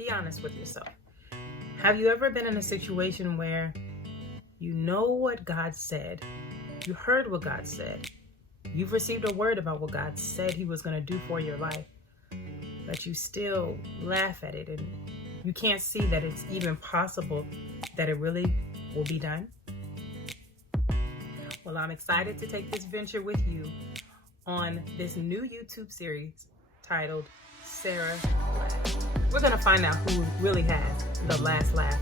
Be honest with yourself. Have you ever been in a situation where you know what God said, you heard what God said, you've received a word about what God said he was going to do for your life, but you still laugh at it and you can't see that it's even possible that it really will be done? Well, I'm excited to take this venture with you on this new YouTube series titled Sarah Laughed. We're going to find out who really has the last laugh.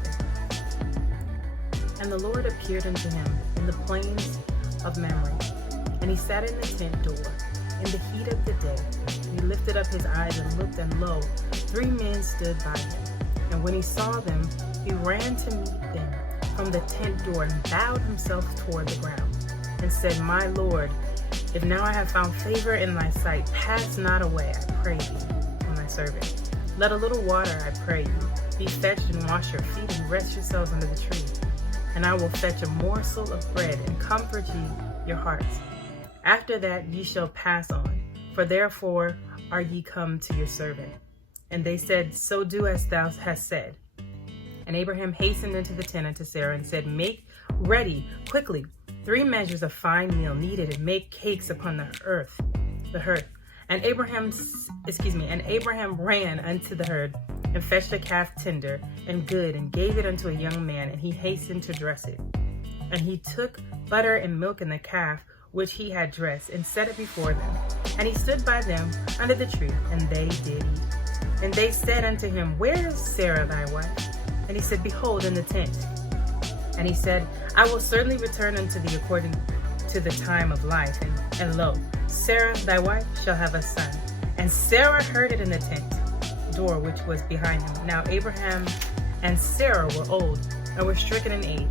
And the Lord appeared unto him in the plains of Mamre, and he sat in the tent door in the heat of the day. He lifted up his eyes and looked, and lo, 3 men stood by him. And when he saw them, he ran to meet them from the tent door and bowed himself toward the ground and said, My Lord, if now I have found favor in thy sight, pass not away, I pray thee, on thy servant. Let a little water, I pray you, be fetched and wash your feet and rest yourselves under the tree. And I will fetch a morsel of bread and comfort ye your hearts. After that ye shall pass on, for therefore are ye come to your servant. And they said, So do as thou hast said. And Abraham hastened into the tent unto Sarah and said, Make ready quickly 3 measures of fine meal kneaded, and make cakes upon the hearth. And Abraham ran unto the herd, and fetched a calf tender and good, and gave it unto a young man, and he hastened to dress it. And he took butter and milk in the calf which he had dressed, and set it before them. And he stood by them under the tree, and they did eat. And they said unto him, Where is Sarah thy wife? And he said, Behold, in the tent. And he said, I will certainly return unto thee according to the time of life. And lo, Sarah thy wife shall have a son. And Sarah heard it in the tent door which was behind him. Now Abraham and Sarah were old, and were stricken in age,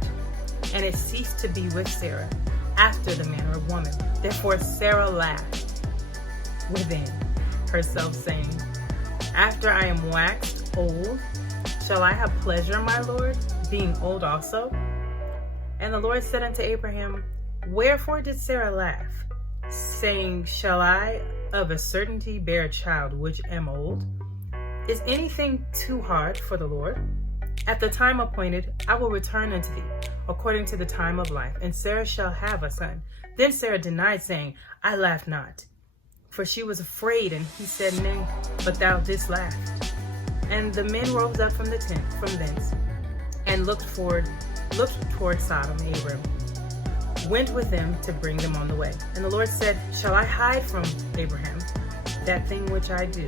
and it ceased to be with Sarah after the manner of woman. Therefore Sarah laughed within herself, saying, After I am waxed old, shall I have pleasure, my Lord, being old also? And the Lord said unto Abraham, Wherefore did Sarah laugh, saying, Shall I of a certainty bear a child which am old? Is anything too hard for the Lord? At the time appointed, I will return unto thee, according to the time of life, and Sarah shall have a son. Then Sarah denied, saying, I laugh not. For she was afraid, and he said, Nay, but thou didst laugh. And the men rose up from the tent from thence, and looked toward Sodom. Abram went with them to bring them on the way. And the Lord said, Shall I hide from Abraham that thing which I do?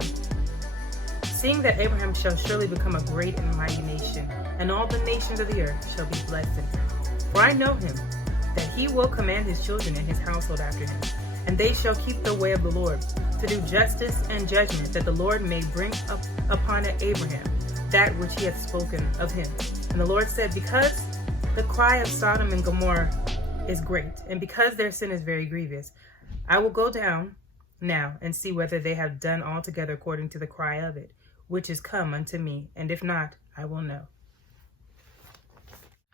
Seeing that Abraham shall surely become a great and mighty nation, and all the nations of the earth shall be blessed in him. For I know him, that he will command his children and his household after him, and they shall keep the way of the Lord, to do justice and judgment, that the Lord may bring up upon Abraham that which he hath spoken of him. And the Lord said, Because the cry of Sodom and Gomorrah is great, and because their sin is very grievous, I will go down now and see whether they have done altogether according to the cry of it, which is come unto me, and if not, I will know.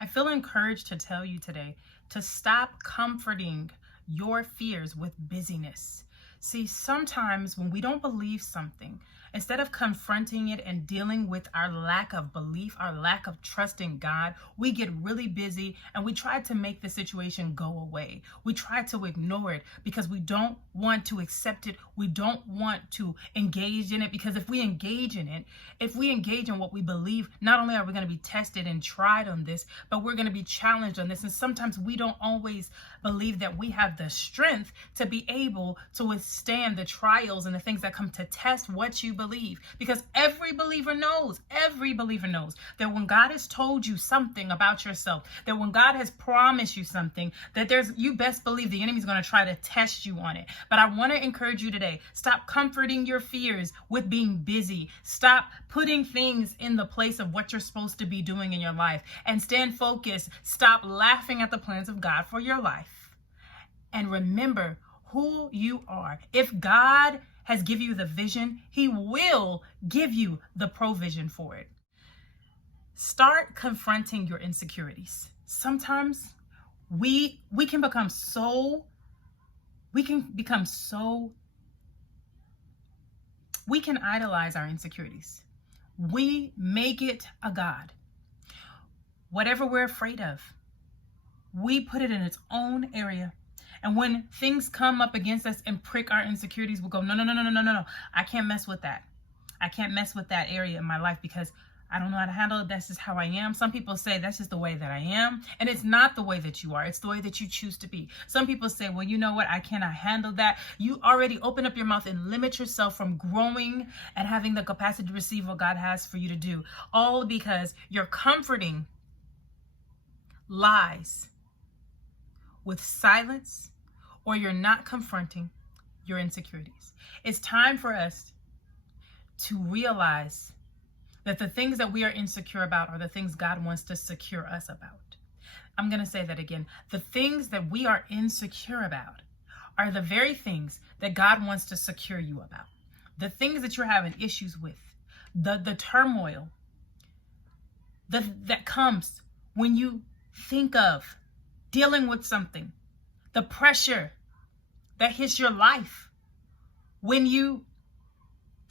I feel encouraged to tell you today to stop comforting your fears with busyness. See, sometimes when we don't believe something, instead of confronting it and dealing with our lack of belief, our lack of trust in God, we get really busy and we try to make the situation go away. We try to ignore it because we don't want to accept it. We don't want to engage in it, because if we engage in it, if we engage in what we believe, not only are we going to be tested and tried on this, but we're going to be challenged on this. And sometimes we don't always believe that we have the strength to be able to withstand the trials and the things that come to test what you believe. Because every believer knows that when God has told you something about yourself, that when God has promised you something, that you best believe the enemy's going to try to test you on it. But I want to encourage you today, stop comforting your fears with being busy. Stop putting things in the place of what you're supposed to be doing in your life, and stand focused. Stop laughing at the plans of God for your life, and remember who you are. If God has given you the vision, he will give you the provision for it. Start confronting your insecurities. Sometimes we can become so we can idolize our insecurities. we make it a god. Whatever we're afraid of, we put it in its own area. And when things come up against us and prick our insecurities, we'll go, no. I can't mess with that. I can't mess with that area in my life because I don't know how to handle it. That's just how I am. Some people say that's just the way that I am. And it's not the way that you are. It's the way that you choose to be. Some people say, well, you know what? I cannot handle that. You already open up your mouth and limit yourself from growing and having the capacity to receive what God has for you to do. All because you're comforting lies with silence, or you're not confronting your insecurities. It's time for us to realize that the things that we are insecure about are the things God wants to secure us about. I'm going to say that again. The things that we are insecure about are the very things that God wants to secure you about. The things that you're having issues with, the turmoil that comes when you think of dealing with something, the pressure that hits your life when you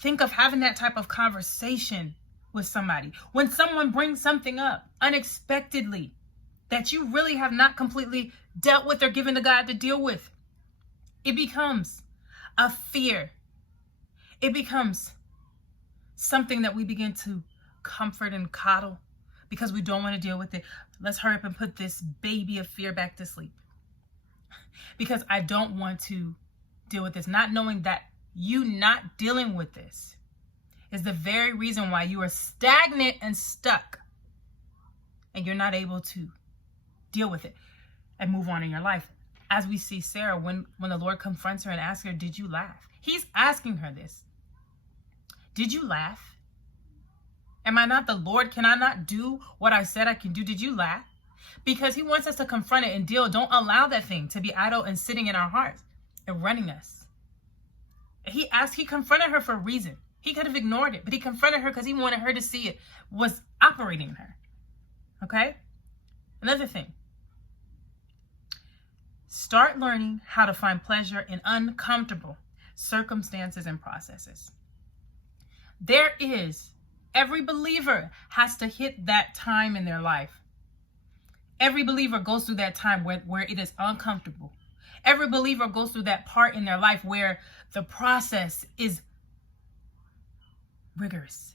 think of having that type of conversation with somebody, when someone brings something up unexpectedly that you really have not completely dealt with or given to God to deal with. It becomes a fear. It becomes something that we begin to comfort and coddle because we don't want to deal with it. Let's hurry up and put this baby of fear back to sleep. Because I don't want to deal with this. Not knowing that you not dealing with this is the very reason why you are stagnant and stuck. And you're not able to deal with it and move on in your life. As we see Sarah, when the Lord confronts her and asks her, did you laugh? He's asking her this. Did you laugh? Am I not the Lord? Can I not do what I said I can do? Did you laugh? Because he wants us to confront it and deal. Don't allow that thing to be idle and sitting in our hearts and running us. He confronted her for a reason. He could have ignored it, but he confronted her because he wanted her to see it was operating in her. Okay? Another thing. Start learning how to find pleasure in uncomfortable circumstances and processes. Every believer has to hit that time in their life. Every believer goes through that time where it is uncomfortable. Every believer goes through that part in their life where the process is rigorous.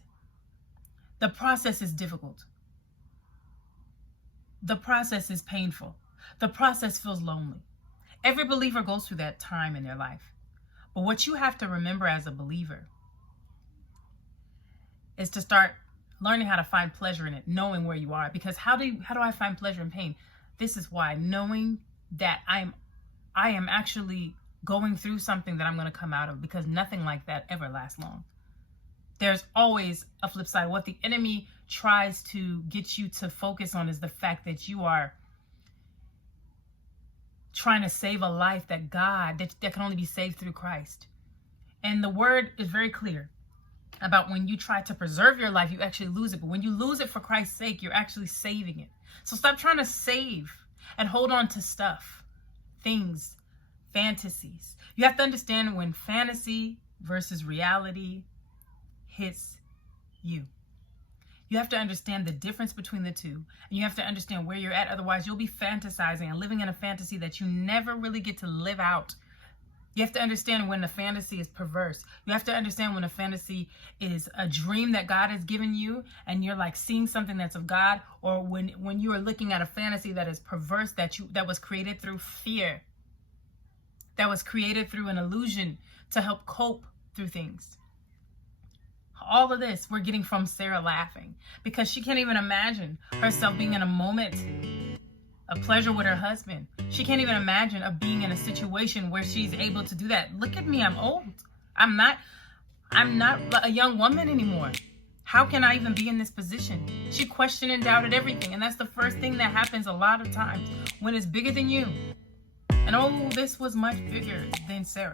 The process is difficult. The process is painful. The process feels lonely. Every believer goes through that time in their life. But what you have to remember as a believer is to start learning how to find pleasure in it, knowing where you are. Because how do I find pleasure in pain? This is why, knowing that I am actually going through something that I'm going to come out of, because nothing like that ever lasts long. There's always a flip side. What the enemy tries to get you to focus on is the fact that you are trying to save a life that can only be saved through Christ. And the word is very clear about when you try to preserve your life, you actually lose it. But when you lose it for Christ's sake, you're actually saving it. So stop trying to save and hold on to stuff, things, fantasies. You have to understand when fantasy versus reality hits you. You have to understand the difference between the two. And you have to understand where you're at. Otherwise, you'll be fantasizing and living in a fantasy that you never really get to live out. You have to understand when the fantasy is perverse. You have to understand when a fantasy is a dream that God has given you and you're like seeing something that's of God, or when you are looking at a fantasy that is perverse, that was created through fear, that was created through an illusion to help cope through things. All of this we're getting from Sarah laughing because she can't even imagine herself being in a moment of pleasure with her husband. She can't even imagine of being in a situation where she's able to do that. Look at me, I'm old. I'm not a young woman anymore. How can I even be in this position? She questioned and doubted everything. And that's the first thing that happens a lot of times when it's bigger than you. And this was much bigger than Sarah.